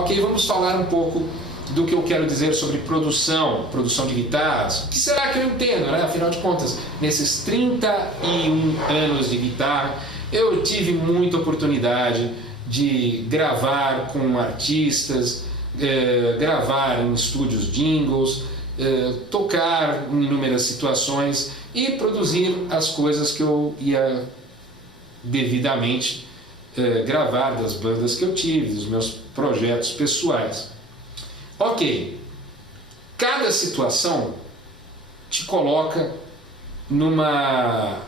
Ok, vamos falar um pouco do que eu quero dizer sobre produção de guitarras. O que será que eu entendo, né? Afinal de contas, nesses 31 anos de guitarra, eu tive muita oportunidade de gravar com artistas, gravar em estúdios jingles, tocar em inúmeras situações e produzir as coisas que eu ia devidamente gravar das bandas que eu tive, dos meus projetos pessoais. Ok, cada situação te coloca numa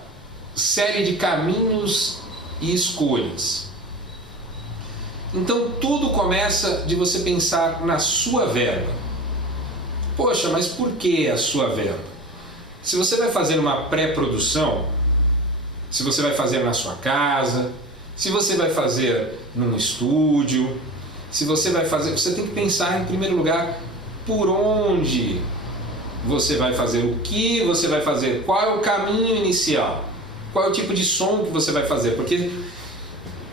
série de caminhos e escolhas. Então tudo começa de você pensar na sua verba. Poxa, mas por que a sua verba? Se você vai fazer uma pré-produção, se você vai fazer na sua casa, se você vai fazer num estúdio, se você vai fazer, você tem que pensar em primeiro lugar por onde você vai fazer, o que você vai fazer, qual é o caminho inicial, qual é o tipo de som que você vai fazer, porque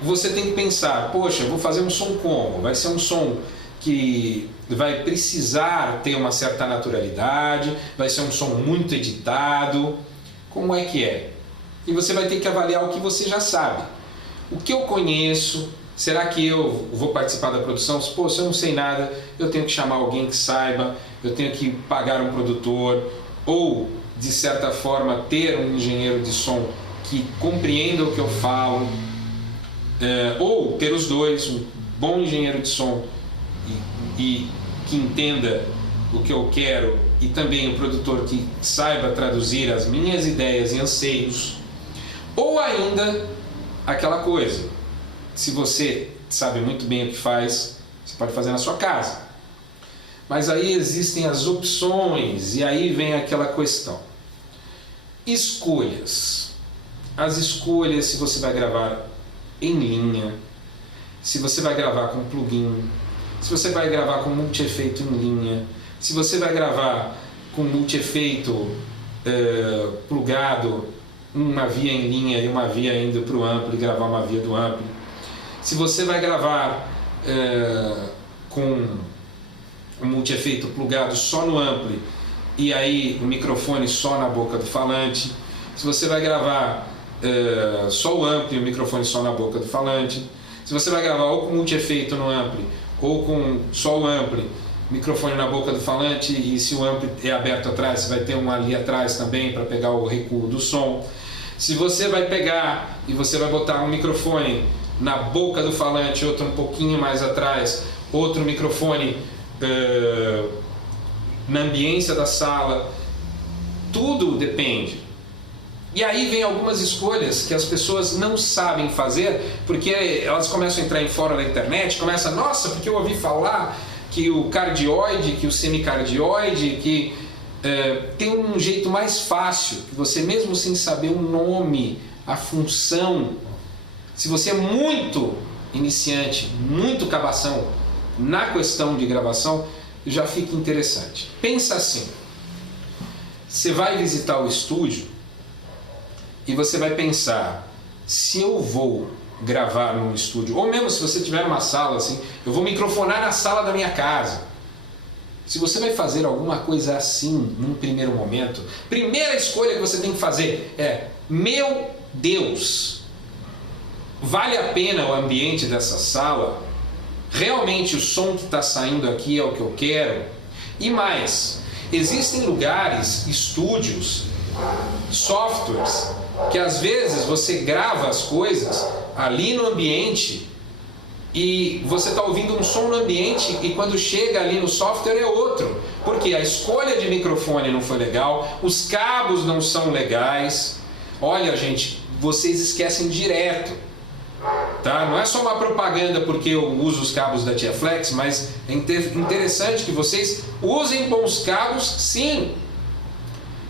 você tem que pensar, poxa, eu vou fazer um som como? Vai ser um som que vai precisar ter uma certa naturalidade, vai ser um som muito editado, como é que é? E você vai ter que avaliar o que você já sabe. O que eu conheço, será que eu vou participar da produção? Pô, se eu não sei nada, eu tenho que chamar alguém que saiba, eu tenho que pagar um produtor, ou, de certa forma, ter um engenheiro de som que compreenda o que eu falo, ou ter os dois, um bom engenheiro de som e que entenda o que eu quero, e também um produtor que saiba traduzir as minhas ideias e anseios, ou ainda aquela coisa, se você sabe muito bem o que faz, você pode fazer na sua casa, mas aí existem as opções, e aí vem aquela questão, escolhas, as escolhas, se você vai gravar em linha, se você vai gravar com plugin, se você vai gravar com multi-efeito em linha, se você vai gravar com multi-efeito plugado, uma via em linha e uma via indo para o ampli, gravar uma via do ampli, se você vai gravar com um multi-efeito plugado só no ampli e aí o microfone só na boca do falante, se você vai gravar só o ampli e o microfone só na boca do falante, se você vai gravar ou com multi-efeito no ampli ou com só o ampli, microfone na boca do falante, e se o ampli é aberto atrás, você vai ter um ali atrás também para pegar o recuo do som. Se você vai pegar e você vai botar um microfone na boca do falante, outro um pouquinho mais atrás, outro microfone na ambiência da sala, tudo depende. E aí vem algumas escolhas que as pessoas não sabem fazer, porque elas começam a entrar em fórum na internet, começam, nossa, porque eu ouvi falar que o cardioide, que o semicardioide, que tem um jeito mais fácil, que você mesmo sem saber o nome, a função, se você é muito iniciante, muito cabação na questão de gravação, já fica interessante. Pensa assim, você vai visitar o estúdio e você vai pensar, se eu vou gravar num estúdio, ou mesmo se você tiver uma sala assim, eu vou microfonar na sala da minha casa. Se você vai fazer alguma coisa assim num primeiro momento, primeira escolha que você tem que fazer é, meu Deus, vale a pena o ambiente dessa sala? Realmente o som que está saindo aqui é o que eu quero? E mais, existem lugares, estúdios, softwares, que às vezes você grava as coisas ali no ambiente e você está ouvindo um som no ambiente e quando chega ali no software é outro, porque a escolha de microfone não foi legal, os cabos não são legais. Olha, gente, vocês esquecem direto, tá? Não é só uma propaganda porque eu uso os cabos da Tia Flex, mas é interessante que vocês usem bons cabos, sim.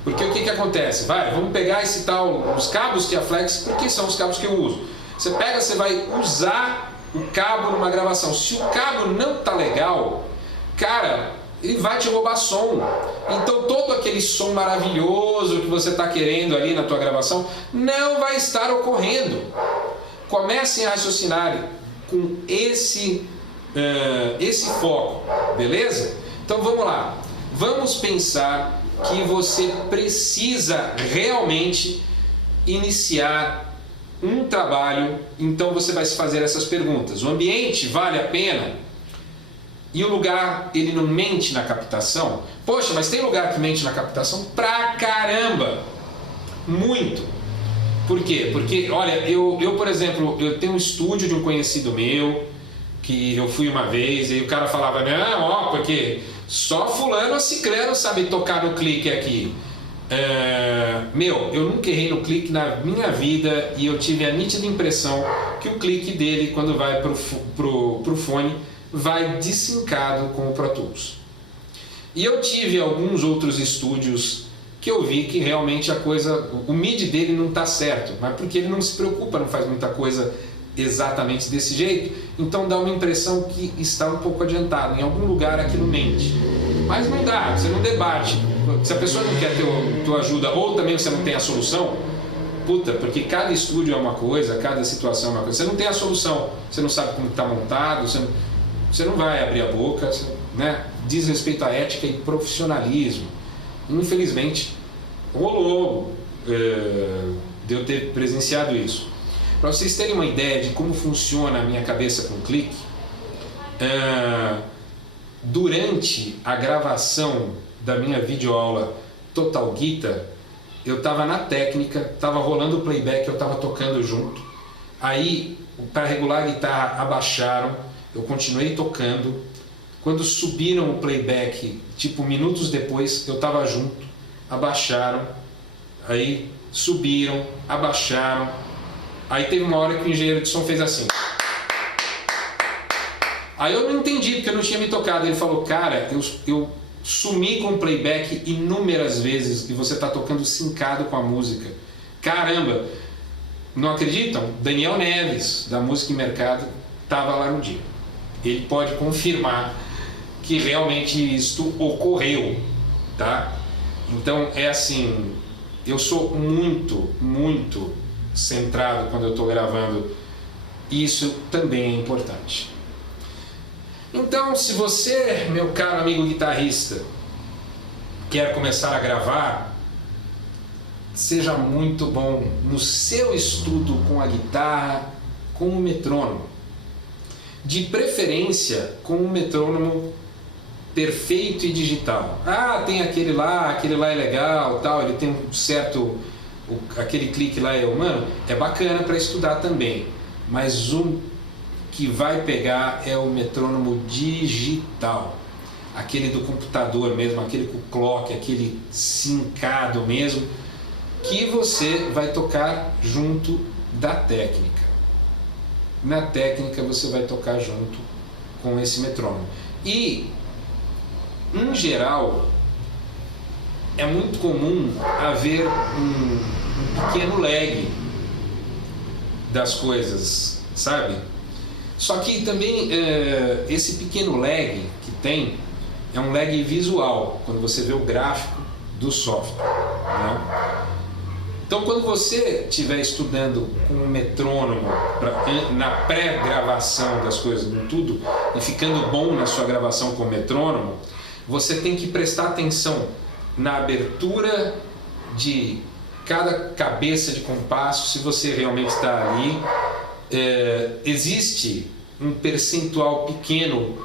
Porque o que acontece? Vamos pegar esse tal, os cabos Tia Flex, porque são os cabos que eu uso. Você pega, você vai usar o cabo numa gravação. Se o cabo não tá legal, cara, ele vai te roubar som. Então todo aquele som maravilhoso que você está querendo ali na tua gravação não vai estar ocorrendo. Comecem a raciocinar com esse esse foco, beleza? Então vamos lá, vamos pensar que você precisa realmente iniciar um trabalho, então você vai se fazer essas perguntas: o ambiente vale a pena? E o lugar, ele não mente na captação? Poxa, mas tem lugar que mente na captação pra caramba, muito. Por quê? Porque, olha, eu por exemplo, eu tenho um estúdio de um conhecido meu, que eu fui uma vez, e o cara falava, não, ó, porque só fulano ou ciclano sabe tocar no clique aqui. Eu nunca errei no clique na minha vida, e eu tive a nítida impressão que o clique dele, quando vai pro fone, vai desincado com o Pro Tools. E eu tive alguns outros estúdios que eu vi que realmente a coisa, o MIDI dele não está certo, mas porque ele não se preocupa, não faz muita coisa exatamente desse jeito, então dá uma impressão que está um pouco adiantado, em algum lugar aquilo mente. Mas não dá, você não debate. Se a pessoa não quer tua ajuda, ou também você não tem a solução, puta, porque cada estúdio é uma coisa, cada situação é uma coisa, você não tem a solução, você não sabe como está montado, você não vai abrir a boca, né? Diz respeito à ética e profissionalismo. Infelizmente, rolou de eu ter presenciado isso. Para vocês terem uma ideia de como funciona a minha cabeça com clique, durante a gravação da minha videoaula Total Guitar, eu estava na técnica, estava rolando o playback, eu estava tocando junto. Aí, para regular a guitarra, abaixaram, eu continuei tocando. Quando subiram o playback, tipo minutos depois, eu estava junto, abaixaram, aí subiram, abaixaram. Aí teve uma hora que o engenheiro de som fez assim. Aí eu não entendi, porque eu não tinha me tocado. Ele falou, cara, eu sumi com o playback inúmeras vezes e você está tocando sincado com a música. Caramba! Não acreditam? Daniel Neves, da Música e Mercado, estava lá no dia. Ele pode confirmar que realmente isto ocorreu, tá? Então é assim, eu sou muito centrado quando eu estou gravando, e isso também é importante. Então, se você, meu caro amigo guitarrista, quer começar a gravar, seja muito bom no seu estudo com a guitarra, com o metrônomo. De preferência com um metrônomo perfeito e digital. Ah, tem aquele lá é legal, tal, ele tem um certo, aquele clique lá mano, é bacana para estudar também, mas o que vai pegar é o metrônomo digital, aquele do computador mesmo, aquele com clock, aquele sincado mesmo, que você vai tocar junto da técnica. Na técnica você vai tocar junto com esse metrônomo. E, em geral, é muito comum haver um pequeno lag das coisas, sabe? Só que também esse pequeno lag que tem é um lag visual, quando você vê o gráfico do software, né? Então, quando você estiver estudando com um metrônomo na pré-gravação das coisas, no tudo, e ficando bom na sua gravação com o metrônomo, você tem que prestar atenção na abertura de cada cabeça de compasso, se você realmente está ali. Existe um percentual pequeno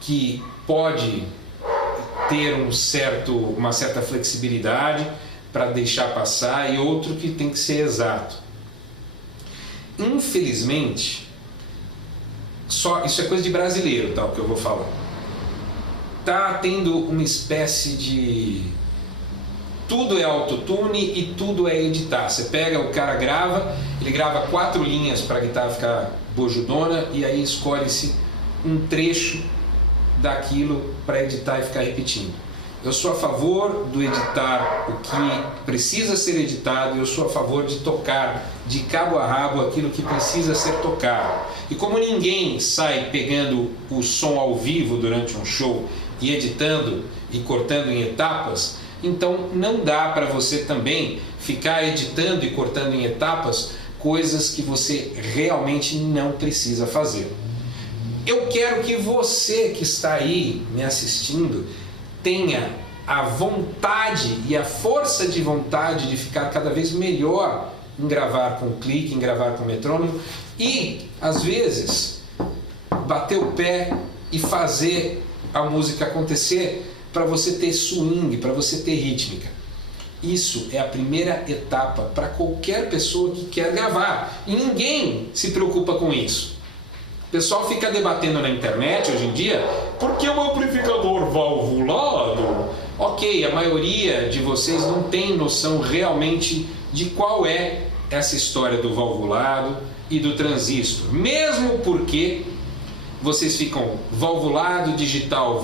que pode ter uma certa flexibilidade para deixar passar, e outro que tem que ser exato. Infelizmente, isso é coisa de brasileiro, tá, o que eu vou falar. Tá tendo uma espécie de tudo é autotune e tudo é editar. Você pega, o cara grava, ele grava 4 linhas para a guitarra ficar bojudona, e aí escolhe-se um trecho daquilo para editar e ficar repetindo. Eu sou a favor do editar o que precisa ser editado, eu sou a favor de tocar de cabo a rabo aquilo que precisa ser tocado. E como ninguém sai pegando o som ao vivo durante um show e editando e cortando em etapas, então não dá para você também ficar editando e cortando em etapas coisas que você realmente não precisa fazer. Eu quero que você que está aí me assistindo tenha a vontade e a força de vontade de ficar cada vez melhor em gravar com clique, em gravar com metrônomo e, às vezes, bater o pé e fazer a música acontecer para você ter swing, para você ter rítmica. Isso é a primeira etapa para qualquer pessoa que quer gravar e ninguém se preocupa com isso. O pessoal fica debatendo na internet hoje em dia, por que um amplificador valvulado? Ok, a maioria de vocês não tem noção realmente de qual é essa história do valvulado e do transistor. Mesmo porque vocês ficam valvulado digital.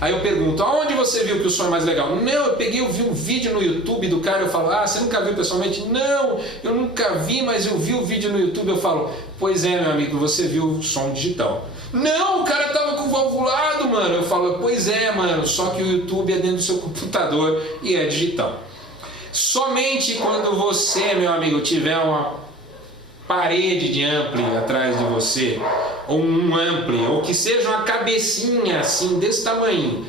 Aí eu pergunto, aonde você viu que o som é mais legal? Não, eu vi um vídeo no YouTube do cara, eu falo, você nunca viu pessoalmente? Não, eu nunca vi, mas eu vi o vídeo no YouTube, eu falo, pois é, meu amigo, você viu o som digital. Não, o cara tava com valvulado, mano. Eu falo, pois é, mano, só que o YouTube é dentro do seu computador e é digital. Somente quando você, meu amigo, tiver uma parede de ampli atrás de você, ou um ampli, ou que seja uma cabecinha assim, desse tamanho,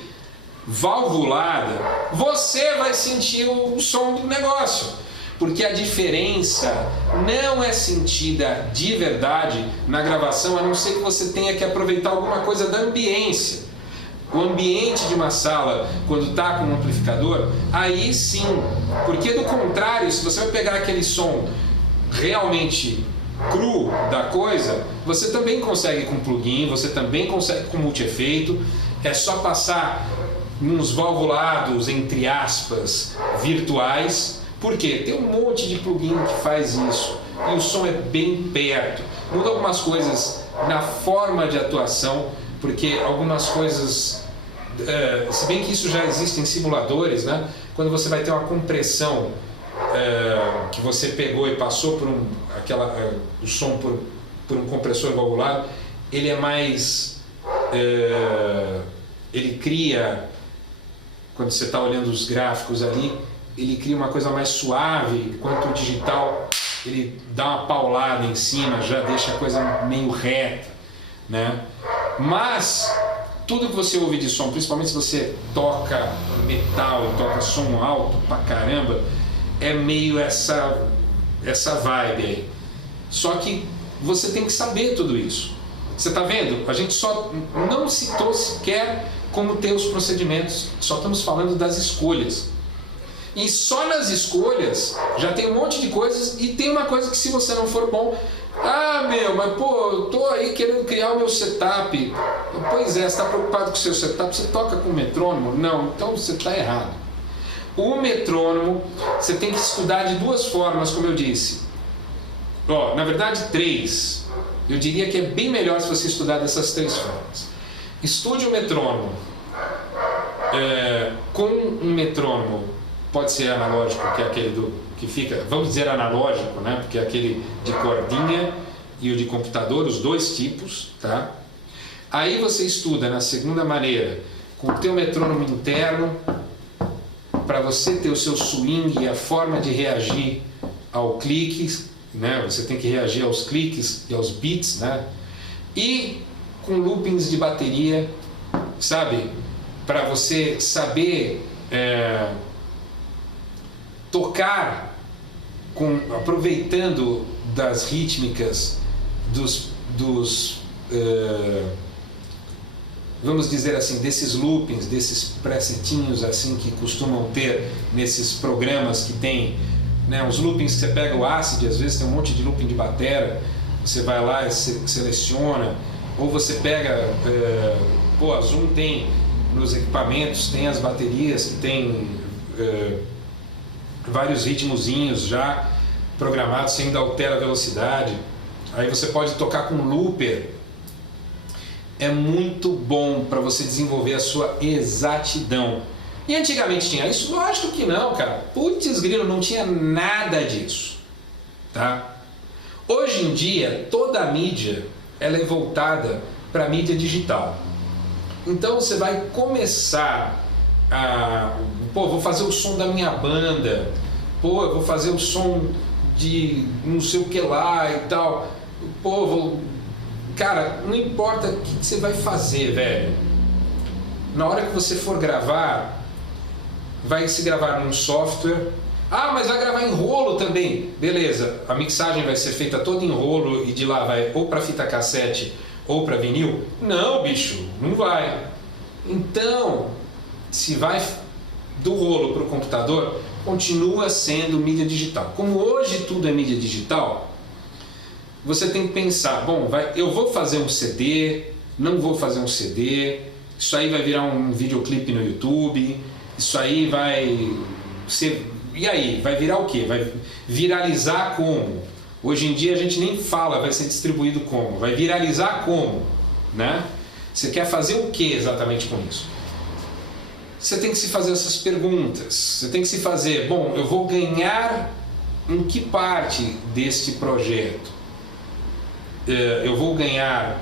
valvulada, você vai sentir o som do negócio. Porque a diferença não é sentida de verdade na gravação, a não ser que você tenha que aproveitar alguma coisa da ambiência. O ambiente de uma sala, quando está com um amplificador, aí sim. Porque do contrário, se você vai pegar aquele som realmente cru da coisa, você também consegue com plugin, você também consegue com multi-efeito, é só passar uns valvulados, entre aspas, virtuais. Por quê? Tem um monte de plugin que faz isso e o som é bem perto. Muda algumas coisas na forma de atuação, porque algumas coisas, se bem que isso já existe em simuladores, né? Quando você vai ter uma compressão que você pegou e passou por o som por um compressor valvulado, ele é mais, ele cria, quando você está olhando os gráficos ali, ele cria uma coisa mais suave, enquanto o digital ele dá uma paulada em cima, já deixa a coisa meio reta, né? Mas tudo que você ouve de som, principalmente se você toca metal e toca som alto pra caramba, é meio essa vibe aí. Só que você tem que saber tudo isso. Você tá vendo? A gente só não citou sequer como ter os procedimentos, só estamos falando das escolhas. E só nas escolhas já tem um monte de coisas, e tem uma coisa que se você não for bom, mas eu tô aí querendo criar o meu setup. Pois é, você está preocupado com o seu setup, você toca com metrônomo? Não, então você está errado. O metrônomo, você tem que estudar de duas formas, como eu disse. Na verdade, 3. Eu diria que é bem melhor se você estudar dessas 3 formas. Estude o metrônomo com um metrônomo. Pode ser analógico, que é aquele que fica, vamos dizer analógico, né? Porque é aquele de cordinha e o de computador, os dois tipos, tá? Aí você estuda na segunda maneira, com o teu metrônomo interno, para você ter o seu swing e a forma de reagir ao clique, né? Você tem que reagir aos cliques e aos beats, né? E com loopings de bateria, sabe? Para você saber tocar aproveitando das rítmicas vamos dizer assim, desses loopings, desses presetinhos assim que costumam ter nesses programas que tem, né, os loopings que você pega o Acid, às vezes tem um monte de looping de batera, você vai lá e seleciona, ou você pega, a Zoom tem nos equipamentos, tem as baterias que tem vários ritmozinhos já programados, você ainda altera a velocidade, aí você pode tocar com looper. É muito bom para você desenvolver a sua exatidão. E antigamente tinha isso? Lógico que não, cara. Putz grilo, não tinha nada disso, tá? Hoje em dia, toda a mídia ela é voltada para a mídia digital. Então você vai começar vou fazer o som da minha banda, eu vou fazer o som de não sei o que lá e tal, cara, não importa o que você vai fazer, velho. Na hora que você for gravar, vai se gravar num software. Ah, mas vai gravar em rolo também. Beleza, a mixagem vai ser feita toda em rolo e de lá vai ou para fita cassete ou para vinil? Não, bicho, não vai. Então, se vai do rolo para o computador, continua sendo mídia digital. Como hoje tudo é mídia digital, você tem que pensar, bom, eu vou fazer um CD, não vou fazer um CD, isso aí vai virar um videoclipe no YouTube, isso aí vai ser... E aí, vai virar o quê? Vai viralizar como? Hoje em dia a gente nem fala vai ser distribuído como, vai viralizar como, né? Você quer fazer o que exatamente com isso? Você tem que se fazer essas perguntas, você tem que se fazer, bom, eu vou ganhar em que parte deste projeto? Eu vou ganhar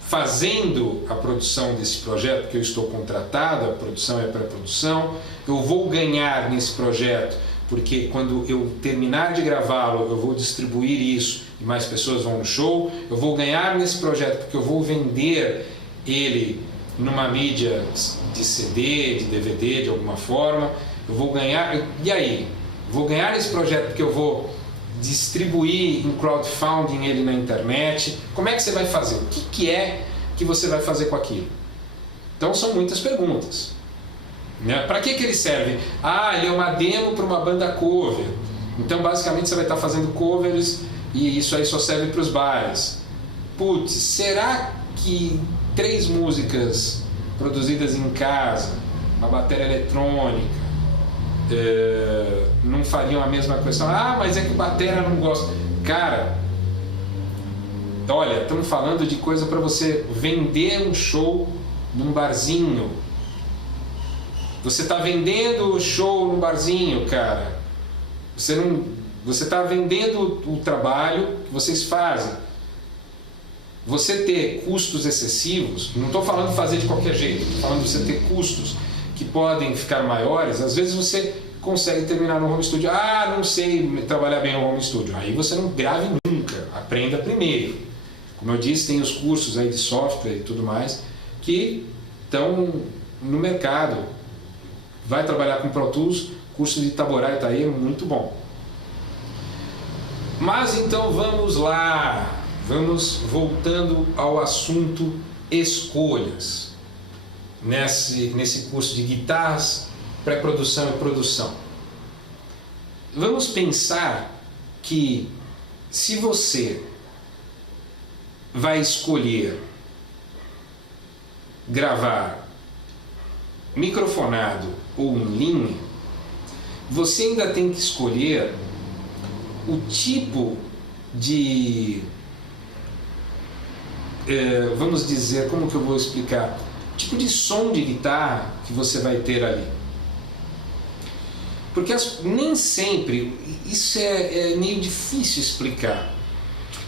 fazendo a produção desse projeto, porque eu estou contratado, a produção é pré-produção. Eu vou ganhar nesse projeto, porque quando eu terminar de gravá-lo, eu vou distribuir isso e mais pessoas vão no show. Eu vou ganhar nesse projeto, porque eu vou vender ele numa mídia de CD, de DVD, de alguma forma. Eu vou ganhar... E aí? Vou ganhar nesse projeto porque eu vou distribuir em crowdfunding ele na internet. Como é que você vai fazer? O que é que você vai fazer com aquilo? Então são muitas perguntas, né? Para que ele serve? Ah, ele é uma demo para uma banda cover. Então basicamente você vai estar fazendo covers e isso aí só serve para os bares. Putz, será que 3 músicas produzidas em casa, uma bateria eletrônica, não fariam a mesma coisa? Ah, mas é que o batera não gosta. Cara, olha, estamos falando de coisa para você vender um show num barzinho. Você está vendendo o show num barzinho, cara. Você está vendendo o trabalho que vocês fazem. Você ter custos excessivos, não estou falando de fazer de qualquer jeito, estou falando de você ter custos que podem ficar maiores. Às vezes você consegue terminar no home studio. Ah, não sei trabalhar bem no home studio. Aí você não grave nunca, aprenda primeiro. Como eu disse, tem os cursos aí de software e tudo mais que estão no mercado. Vai trabalhar com Pro Tools, curso de Itaborá e Itaí, muito bom. Mas então vamos lá, vamos voltando ao assunto escolhas. Nesse curso de guitarras, pré-produção e produção. Vamos pensar que se você vai escolher gravar microfonado ou em linha, você ainda tem que escolher o tipo de, vamos dizer, como que eu vou explicar? Tipo de som de guitarra que você vai ter ali. Porque nem sempre, isso é meio difícil explicar,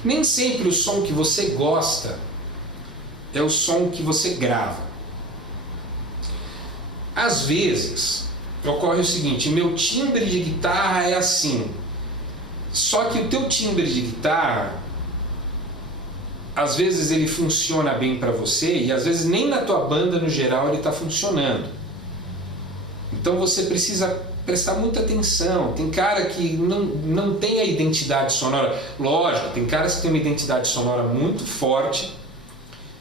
nem sempre o som que você gosta é o som que você grava. Às vezes ocorre o seguinte: meu timbre de guitarra é assim, só que o teu timbre de guitarra, às vezes ele funciona bem para você e às vezes nem na tua banda no geral ele está funcionando. Então você precisa prestar muita atenção. Tem cara que não tem a identidade sonora. Lógico, tem caras que têm uma identidade sonora muito forte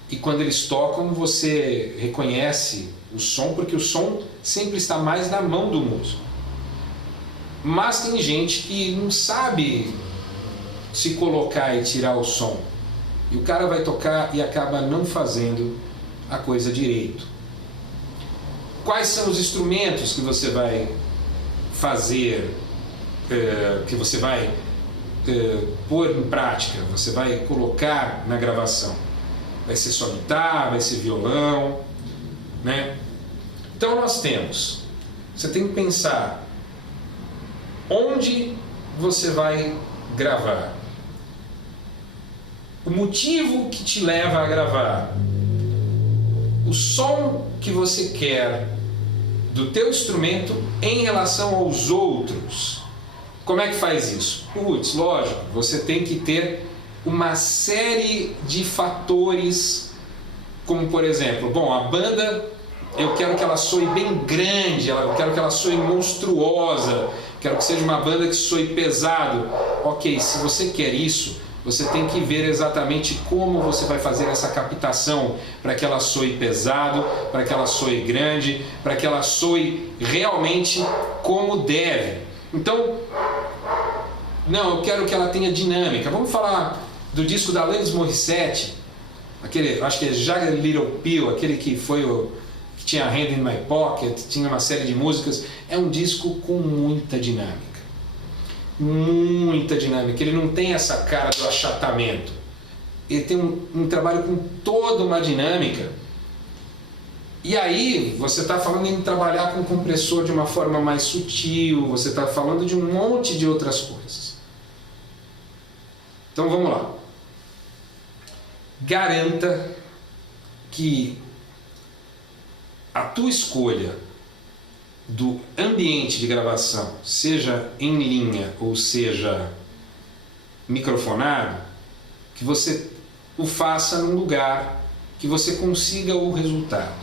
e quando eles tocam você reconhece o som, porque o som sempre está mais na mão do músico. Mas tem gente que não sabe se colocar e tirar o som. E o cara vai tocar e acaba não fazendo a coisa direito. Quais são os instrumentos que você vai fazer, que você vai pôr em prática, você vai colocar na gravação? Vai ser só guitarra, vai ser violão, né? Então você tem que pensar onde você vai gravar, o motivo que te leva a gravar, o som que você quer do teu instrumento em relação aos outros. Como é que faz isso? Putz, lógico, você tem que ter uma série de fatores, como por exemplo, bom, a banda, eu quero que ela soe bem grande, eu quero que ela soe monstruosa, quero que seja uma banda que soe pesado. Ok, se você quer isso, você tem que ver exatamente como você vai fazer essa captação para que ela soe pesado, para que ela soe grande, para que ela soe realmente como deve. Então, não, eu quero que ela tenha dinâmica. Vamos falar do disco da Alanis Morissette, aquele, acho que é Jagged Little Pill, aquele que foi o que tinha Hand in My Pocket, tinha uma série de músicas. É um disco com muita dinâmica. Muita dinâmica. Ele não tem essa cara do achatamento. Ele tem um trabalho com toda uma dinâmica. E aí você está falando em trabalhar com o compressor de uma forma mais sutil, você está falando de um monte de outras coisas. Então vamos lá. Garanta que a tua escolha do ambiente de gravação, seja em linha ou seja microfonado, que você o faça num lugar que você consiga o resultado.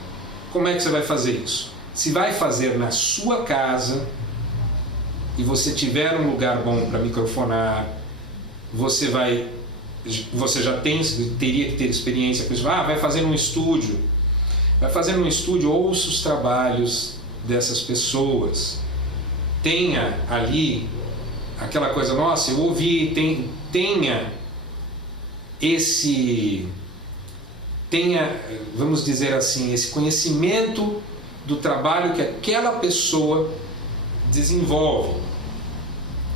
Como é que você vai fazer isso? Se vai fazer na sua casa e você tiver um lugar bom para microfonar, você já teria que ter experiência com isso. Vai fazer num estúdio. Vai fazer num estúdio, ouça os trabalhos dessas pessoas. Tenha ali aquela coisa, nossa, eu ouvi, vamos dizer assim, esse conhecimento do trabalho que aquela pessoa desenvolve.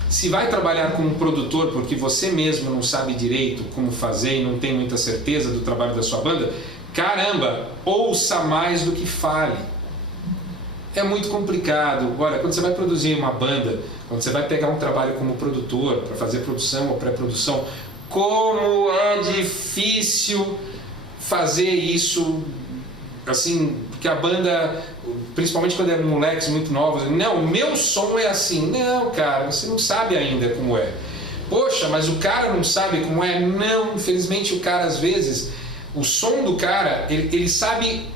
Se vai trabalhar com um produtor porque você mesmo não sabe direito como fazer e não tem muita certeza do trabalho da sua banda, caramba, ouça mais do que fale. É muito complicado. Olha, quando você vai produzir uma banda, quando você vai pegar um trabalho como produtor, para fazer produção ou pré-produção, como é difícil fazer isso, assim, porque a banda, principalmente quando é moleques muito novos, não, o meu som é assim. Não, cara, você não sabe ainda como é. Poxa, mas o cara não sabe como é? Não, infelizmente o cara às vezes, o som do cara, ele sabe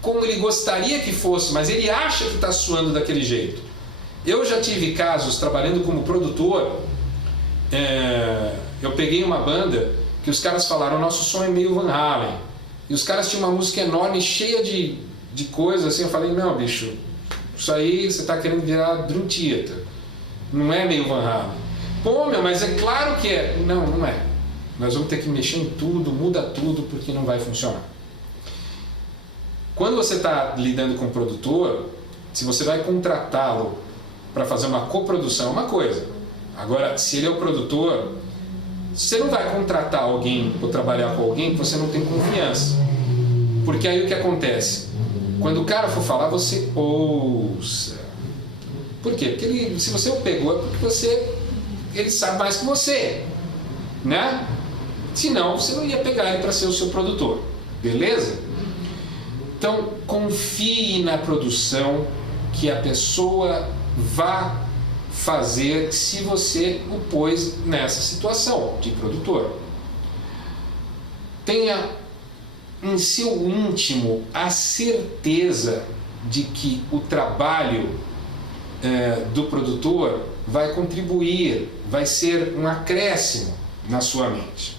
como ele gostaria que fosse, mas ele acha que está soando daquele jeito. Eu já tive casos, trabalhando como produtor, eu peguei uma banda que os caras falaram, nosso som é meio Van Halen, e os caras tinham uma música enorme, cheia de coisas, assim, eu falei, não, bicho, isso aí você está querendo virar Dream Theater, não é meio Van Halen. Pô, meu, mas é claro que é. Não, não é. Nós vamos ter que mexer em tudo, muda tudo, porque não vai funcionar. Quando você está lidando com o produtor, se você vai contratá-lo para fazer uma coprodução, é uma coisa. Agora, se ele é o produtor, você não vai contratar alguém ou trabalhar com alguém que você não tem confiança. Porque aí o que acontece? Quando o cara for falar, você ouça. Por quê? Porque se você o pegou, é porque ele sabe mais que você, né? Senão, você não ia pegar ele para ser o seu produtor. Beleza? Então, confie na produção que a pessoa vá fazer se você o pôs nessa situação de produtor. Tenha em seu íntimo a certeza de que o trabalho do produtor vai contribuir, vai ser um acréscimo na sua mente.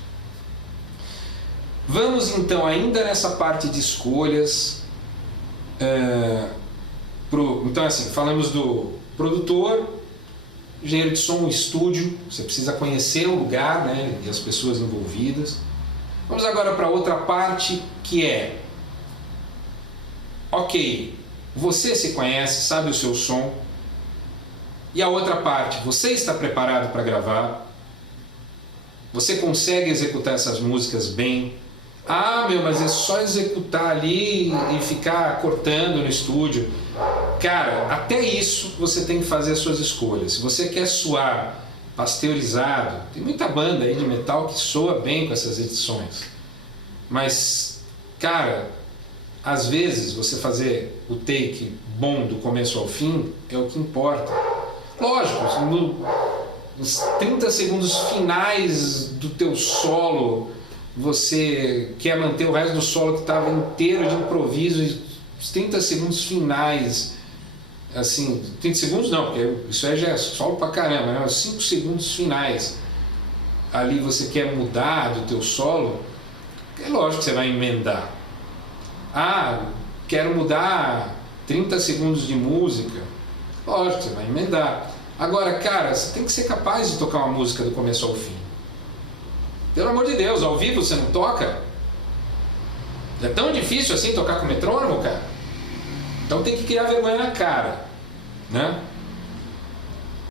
Vamos então, ainda nessa parte de escolhas, então assim, falamos do produtor, engenheiro de som, estúdio, você precisa conhecer o lugar, né, e as pessoas envolvidas. Vamos agora para outra parte que é, ok, você se conhece, sabe o seu som, e a outra parte, você está preparado para gravar, você consegue executar essas músicas bem. Ah, meu, mas é só executar ali e ficar cortando no estúdio. Cara, até isso você tem que fazer as suas escolhas. Se você quer soar pasteurizado, tem muita banda aí de metal que soa bem com essas edições. Mas, cara, às vezes você fazer o take bom do começo ao fim é o que importa. Lógico, os 30 segundos finais do teu solo, você quer manter o resto do solo que estava inteiro de improviso, e os 30 segundos finais, assim, 30 segundos não, porque isso aí já é solo pra caramba, né? Os 5 segundos finais, ali você quer mudar do teu solo, é lógico que você vai emendar. Ah, quero mudar 30 segundos de música, lógico que você vai emendar. Agora, cara, você tem que ser capaz de tocar uma música do começo ao fim. Pelo amor de Deus, ao vivo você não toca? É tão difícil assim tocar com metrônomo, cara? Então tem que criar vergonha na cara, né?